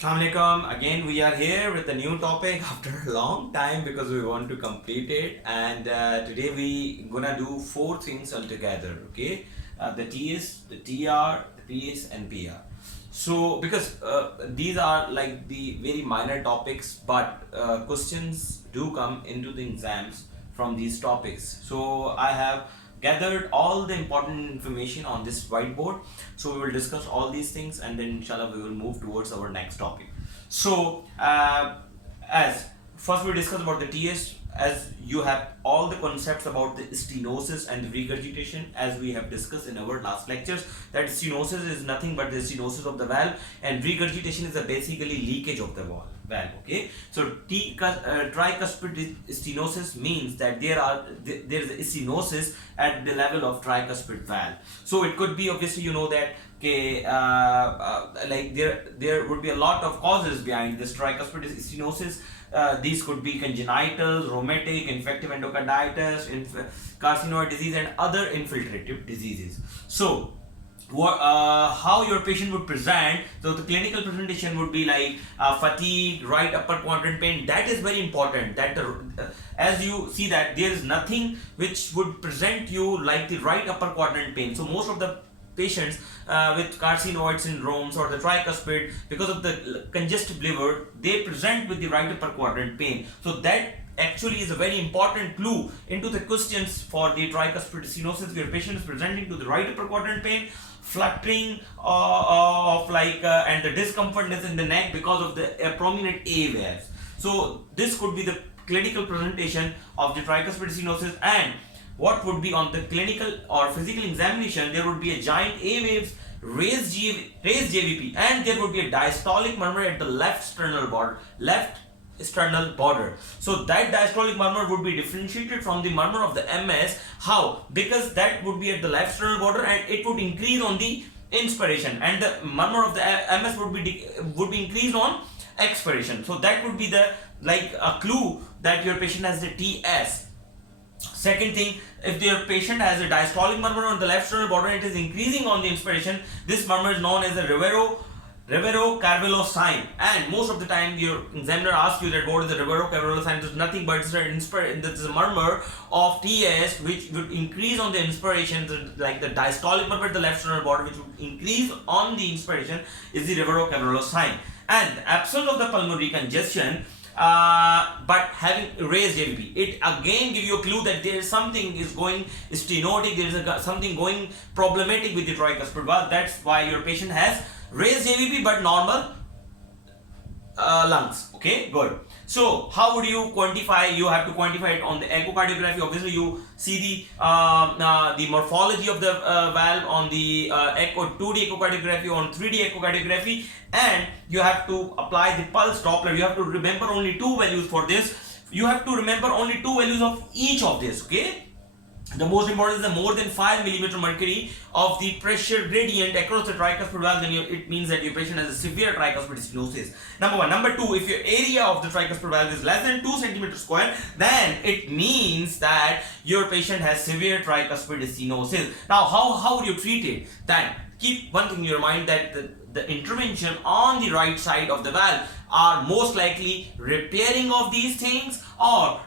Assalamualaikum. Again, we are here with a new topic after a long time because we want to complete it. And today we gonna do four things altogether. Okay, the TS, the TR, the PS, and PR. So because these are like the very minor topics, but questions do come into the exams from these topics. So I have gathered all the important information on this whiteboard, so we will discuss all these things and then inshallah we will move towards our next topic. So as first we discuss about the TS, as you have all the concepts about the stenosis and regurgitation, as we have discussed in our last lectures, that stenosis is nothing but the stenosis of the valve, and regurgitation is basically leakage of the valve. Okay, so tricuspid stenosis means that there is a stenosis at the level of tricuspid valve. So it could be, obviously you know that like there would be a lot of causes behind this tricuspid stenosis. These could be congenital, rheumatic, infective endocarditis, carcinoid disease, and other infiltrative diseases. So how your patient would present, so the clinical presentation would be like fatigue, right upper quadrant pain. That is very important, that as you see that there is nothing which would present you like the right upper quadrant pain. So most of the patients with carcinoid syndromes or the tricuspid, because of the congestive liver, they present with the right upper quadrant pain. So that actually is a very important clue into the questions for the tricuspid stenosis, where patient is presenting to the right upper quadrant pain, fluttering of and the discomfortness in the neck because of the prominent A waves. So this could be the clinical presentation of the tricuspid stenosis. And what would be on the clinical or physical examination, there would be a giant A waves, raised JVP, and there would be a diastolic murmur at the left sternal border. So that diastolic murmur would be differentiated from the murmur of the MS. How? Because that would be at the left sternal border and it would increase on the inspiration, and the murmur of the MS would be increased on expiration. So that would be the a clue that your patient has the TS. Second thing, if your patient has a diastolic murmur on the left sternal border, it is increasing on the inspiration. This murmur is known as a Rivero-Carvalho sign, and most of the time your examiner asks you that what is the Rivero-Carvalho sign. It's nothing but it's a murmur of TS which would increase on the inspiration, like the diastolic murmur at the left sternal border which would increase on the inspiration is the Rivero-Carvalho sign. And the absence of the pulmonary congestion but having raised JVP, it again give you a clue that there is something is going stenotic, there is something going problematic with the tricuspid valve. That's why your patient has raised JVP but normal lungs. Okay, good. So how would you quantify? You have to quantify it on the echocardiography. Obviously you see the morphology of the valve on the echo 2D echocardiography, on 3D echocardiography, and you have to apply the pulse Doppler. You have to remember only two values for this. You have to remember only two values of each of this. Okay, the most important is the more than 5 millimeter mercury of the pressure gradient across the tricuspid valve. Then it means that your patient has a severe tricuspid stenosis. Number one. Number two, if your area of the tricuspid valve is less than 2 centimeters square, then it means that your patient has severe tricuspid stenosis. Now, how would you treat it? Then keep one thing in your mind, that the intervention on the right side of the valve are most likely repairing of these things or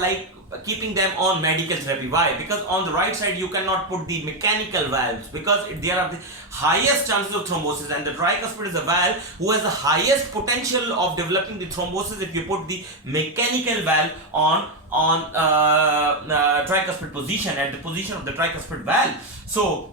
like keeping them on medical therapy. Why? Because on the right side you cannot put the mechanical valves, because there are the highest chances of thrombosis, and the tricuspid is a valve who has the highest potential of developing the thrombosis if you put the mechanical valve on tricuspid position, at the position of the tricuspid valve. So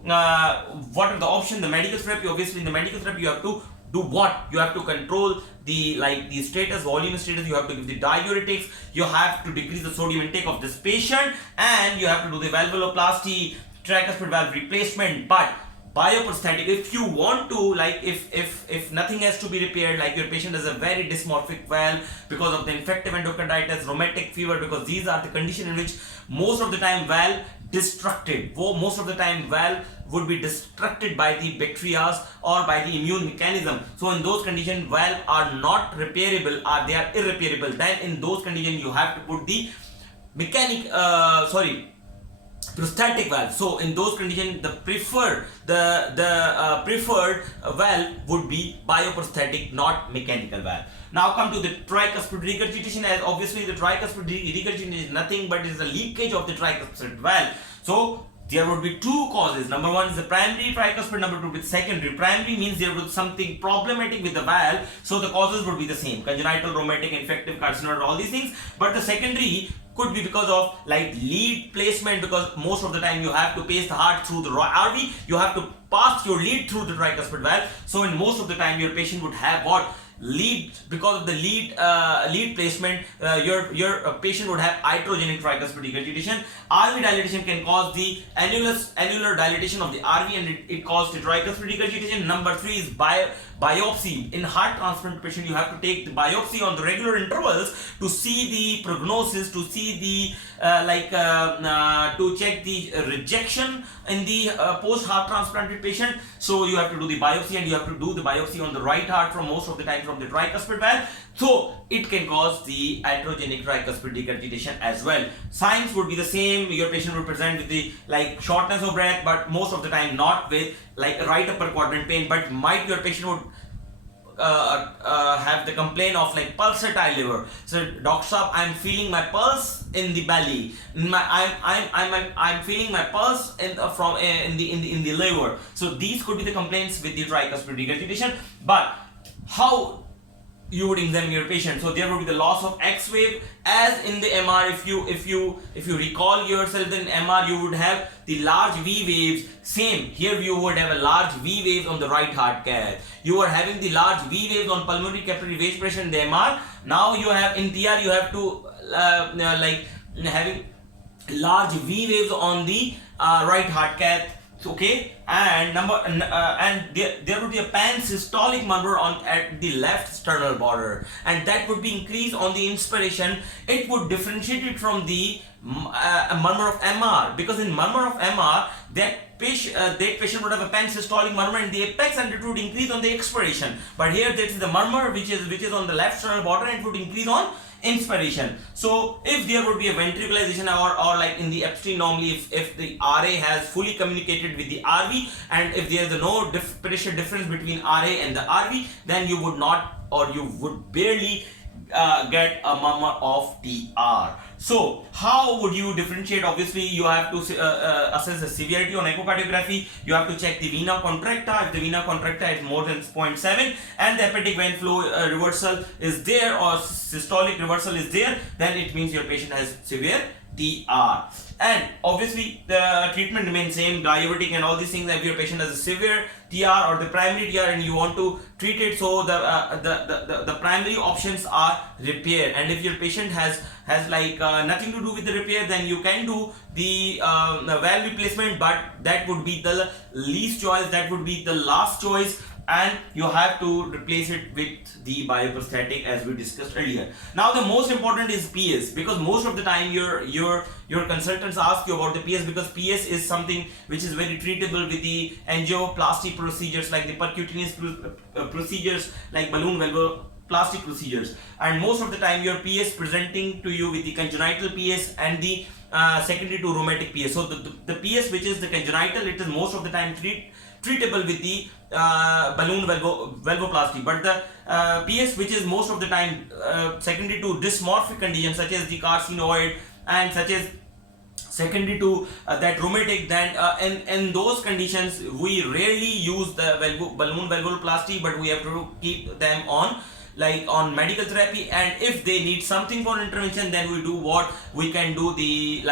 what are the options? The medical therapy. Obviously in the medical therapy you have to do what? You have to control the status, volume status. You have to give the diuretics. You have to decrease the sodium intake of this patient, and you have to do the valvuloplasty, tricuspid valve replacement. But bioprosthetic, if you want to, if nothing has to be repaired, like your patient has a very dysmorphic valve because of the infective endocarditis, rheumatic fever, because these are the conditions in which most of the time valve destructed. Most of the time valve would be destructed by the bacteria or by the immune mechanism. So in those conditions valve are not repairable, or they are irreparable. Then in those conditions you have to put the prosthetic valve. So in those conditions, the preferred valve would be bioprosthetic, not mechanical valve. Now come to the tricuspid regurgitation. As obviously the tricuspid regurgitation is nothing but is the leakage of the tricuspid valve. So there would be two causes. Number one is the primary tricuspid, number two is secondary. Primary means there was something problematic with the valve, so the causes would be the same: congenital, rheumatic, infective, carcinoid, all these things. But the secondary could be because of like lead placement, because most of the time you have to pace the heart through the RV, you have to pass your lead through the tricuspid valve. So in most of the time your patient would have what? Lead. Because of the lead placement, your patient would have iatrogenic tricuspid regurgitation. RV dilatation can cause the annular dilatation of the RV, and it causes the tricuspid regurgitation. Number 3 is biopsy. In heart transplant patient, you have to take the biopsy on the regular intervals to see the prognosis, to see the to check the rejection in the post heart transplanted patient. So you have to do the biopsy, and you have to do the biopsy on the right heart from most of the time from the tricuspid valve. So it can cause the iatrogenic tricuspid regurgitation as well. Signs would be the same. Your patient would present with the like shortness of breath, but most of the time not with like right upper quadrant pain, but might your patient would have the complaint of like pulsatile liver. So doctor, I'm feeling my pulse in the belly. I'm feeling my pulse in the liver. So these could be the complaints with the tricuspid regurgitation. But how you would examine your patient? So there would be the loss of X wave, as in the MR. If you recall yourself, in MR you would have the large V waves. Same here, you would have a large V waves on the right heart cath. You are having the large V waves on pulmonary capillary wedge pressure in the MR. Now you have in TR, you have to having large V waves on the right heart cath. Okay, and there would be a pan-systolic murmur at the left sternal border, and that would be increased on the inspiration. It would differentiate it from the murmur of MR, because in murmur of MR, that patient would have a pan-systolic murmur in the apex, and it would increase on the expiration. But here that is the murmur which is on the left sternal border, and it would increase on inspiration. So if there would be a ventriculization or like in the upstream, normally if the RA has fully communicated with the RV, and if there is no pressure difference between RA and the RV, then you would not, or you would barely get a murmur of TR. So how would you differentiate? Obviously you have to assess the severity on echocardiography. You have to check the vena contracta. If the vena contracta is more than 0.7 and the hepatic vein flow reversal is there, or systolic reversal is there, then it means your patient has severe TR. And obviously the treatment remains same, diuretic and all these things. If your patient has a severe TR or the primary TR and you want to treat it, so the primary options are repair. And if your patient has like nothing to do with the repair, then you can do the valve replacement, but that would be the least choice, that would be the last choice, and you have to replace it with the bioprosthetic, as we discussed earlier. Now the most important is PS, because most of the time your consultants ask you about the PS, because PS is something which is very treatable with the angioplasty procedures, like the percutaneous procedures, like balloon valvoplastic procedures. And most of the time your PS presenting to you with the congenital PS and the secondary to rheumatic PS. So the PS which is the congenital, it is most of the time treatable with the balloon valvoplasty, but the PS which is most of the time secondary to dysmorphic conditions such as the carcinoid and such as secondary to that rheumatic, then in those conditions we rarely use the balloon valvoplasty, but we have to keep them on medical therapy. And if they need something for intervention, then we do what we can do, the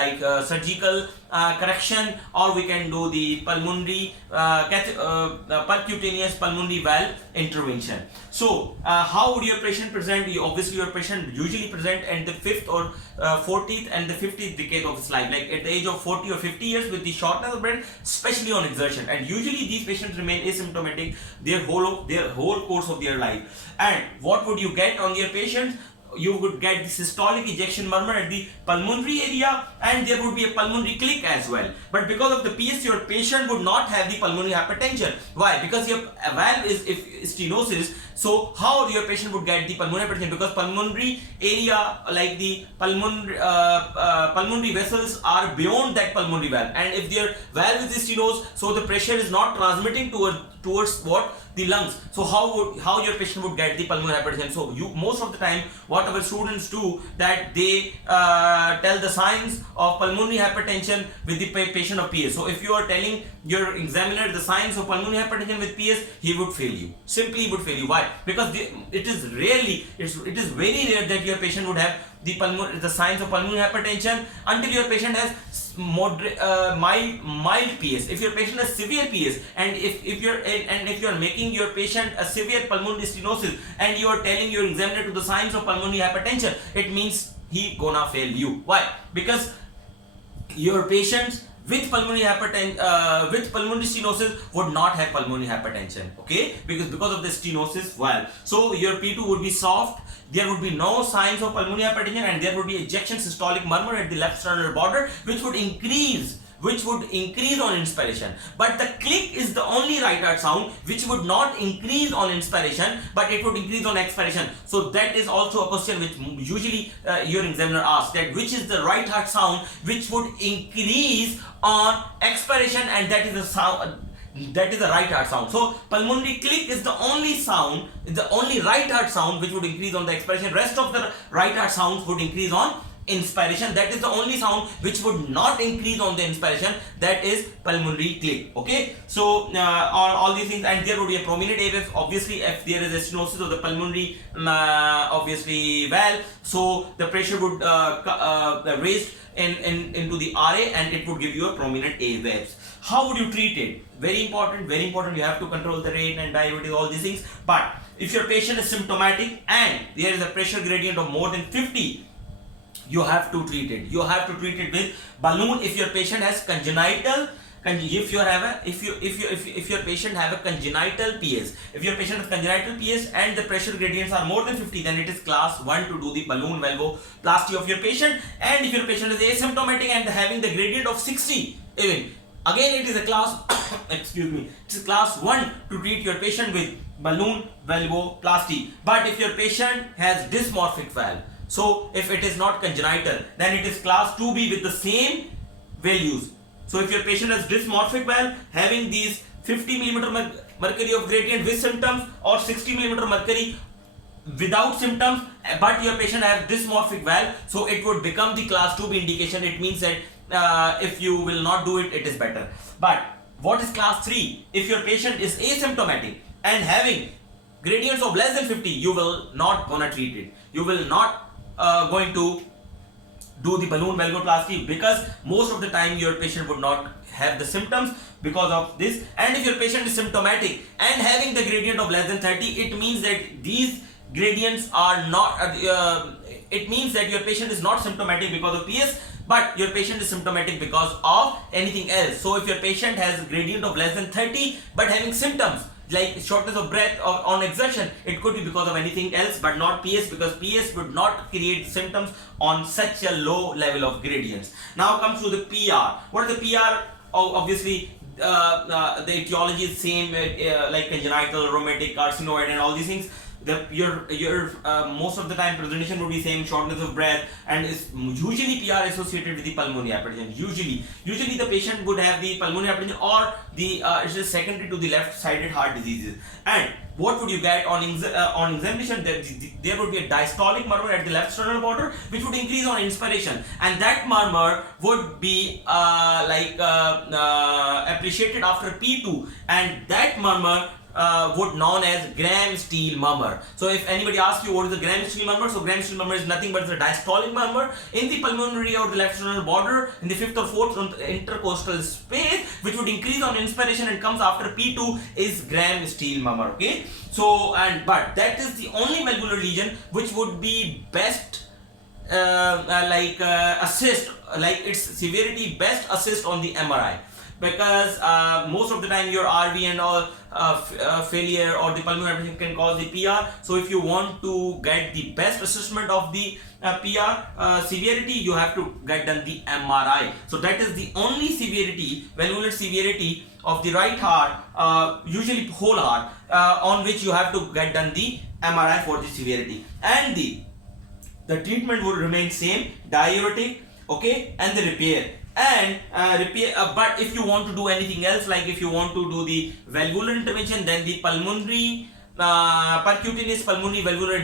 surgical correction, or we can do the pulmonary percutaneous pulmonary valve intervention. So how would your patient present? Obviously your patient usually present at the 5th or 40th and the 50th decade of his life, like at the age of 40 or 50 years, with the shortness of breath, especially on exertion. And usually these patients remain asymptomatic their whole course of their life. And what would you get on your patients? you would get the systolic ejection murmur at the pulmonary area, and there would be a pulmonary click as well. But because of the PS, your patient would not have the pulmonary hypertension. Why? Because your valve is if stenosis. So how your patient would get the pulmonary hypertension? Because pulmonary area, like the pulmonary vessels, are beyond that pulmonary valve, and if their valve is stenosed, so the pressure is not transmitting towards what? The lungs. So how your patient would get the pulmonary hypertension? So you, most of the time, what our students do, that they tell the signs of pulmonary hypertension with the patient of PS. So if you are telling your examiner the signs of pulmonary hypertension with PS, he would fail you. Simply he would fail you. Why? Because it is very rare that your patient would have the signs of pulmonary hypertension until your patient has mild PS. If your patient has severe PS, and if you are making your patient a severe pulmonary stenosis, and you are telling your examiner to the signs of pulmonary hypertension, it means he gonna fail you. Why? Because your patients with pulmonary with pulmonary stenosis would not have pulmonary hypertension, okay, because of the stenosis valve. So your P2 would be soft, there would be no signs of pulmonary hypertension, and there would be ejection systolic murmur at the left sternal border, which would increase on inspiration. But the click is the only right heart sound which would not increase on inspiration, but it would increase on expiration. So that is also a question which usually your examiner asks, that which is the right heart sound which would increase on expiration, and that is the sound, that is the right heart sound. So pulmonary click is the only sound, the only right heart sound which would increase on the expiration. Rest of the right heart sounds would increase on inspiration. That is the only sound which would not increase on the inspiration, that is pulmonary click. Okay, so all these things, and there would be a prominent AF. Obviously, if there is a stenosis of the pulmonary obviously valve, so the pressure would raise into the RA, and it would give you a prominent A waves. How would you treat it? Very important, very important. You have to control the rate and diabetes, all these things. But if your patient is symptomatic and there is a pressure gradient of more than 50, you have to treat it. You have to treat it with balloon. If your patient has congenital, if your patient have a congenital PS, if your patient has congenital PS and the pressure gradients are more than 50, then it is class 1 to do the balloon valvoplasty of your patient. And if your patient is asymptomatic and having the gradient of 60 even, again it is a class excuse me, it is class 1 to treat your patient with balloon valvoplasty. But if your patient has dysmorphic valve, so if it is not congenital, then it is class 2B with the same values. So if your patient has dysmorphic valve having these 50 mm mercury of gradient with symptoms, or 60 mm mercury without symptoms, but your patient has dysmorphic valve, so it would become the class 2B indication. It means that if you will not do it, it is better. But what is class 3? If your patient is asymptomatic and having gradients of less than 50, you will not gonna treat it. You will not going to do the balloon valvoplasty, because most of the time your patient would not have the symptoms because of this. And if your patient is symptomatic and having the gradient of less than 30, it means that these gradients are not it means that your patient is not symptomatic because of PS, but your patient is symptomatic because of anything else. So if your patient has a gradient of less than 30 but having symptoms like shortness of breath or on exertion, it could be because of anything else, but not PS, because PS would not create symptoms on such a low level of gradients. Now comes to the PR. What is the PR? Obviously the etiology is same, like congenital, rheumatic, carcinoid and all these things. Your most of the time presentation would be same, shortness of breath, and is usually PR associated with the pulmonary hypertension. Usually the patient would have the pulmonary hypertension, or the it is secondary to the left-sided heart diseases. And what would you get on examination? There would be a diastolic murmur at the left sternal border, which would increase on inspiration, and that murmur would be appreciated after P2, and that murmur would known as Graham-Steele murmur. So if anybody asks you what is the Graham-Steele murmur, so Graham-Steele murmur is nothing but the diastolic murmur in the pulmonary or the left sternal border in the 5th or 4th intercostal space, which would increase on inspiration and comes after P2, is Graham-Steele murmur. Okay, so but that is the only valvular lesion which would be best assessed, like its severity best assessed on the MRI. because most of the time your RV and all failure or the pulmonary hypertension can cause the PR. So if you want to get the best assessment of the PR severity, you have to get done the MRI. So that is the only severity, valvular severity of the right heart, usually whole heart, on which you have to get done the MRI for the severity. And the treatment would remain same, diuretic, okay, and the repair. And but if you want to do anything else, like if you want to do the valvular intervention, then the pulmonary percutaneous pulmonary valvular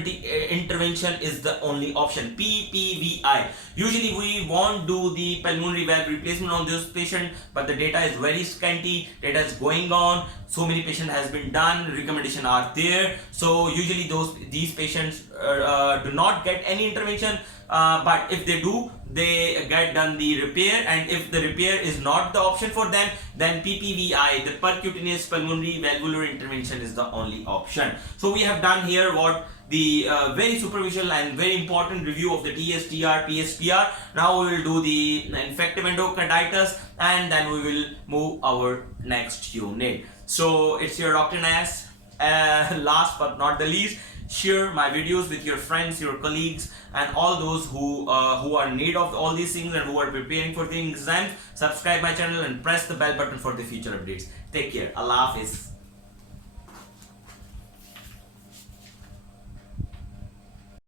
intervention is the only option, PPVI. Usually we won't do the pulmonary valve replacement on this patient, but the data is very scanty, data is going on, so many patients has been done, recommendation are there. So usually these patients do not get any intervention, but if they do, they get done the repair. And if the repair is not the option for them, then PPVI, the percutaneous pulmonary valvular intervention, is the only option. So we have done here what the very superficial and very important review of the TSTR, PSPR. Now we will do the infective endocarditis, and then we will move our next unit. So it's your Dr. Nas. Last but not the least, share my videos with your friends, your colleagues, and all those who are in need of all these things and who are preparing for the exams. Subscribe my channel and press the bell button for the future updates. Take care. Allah Hafiz.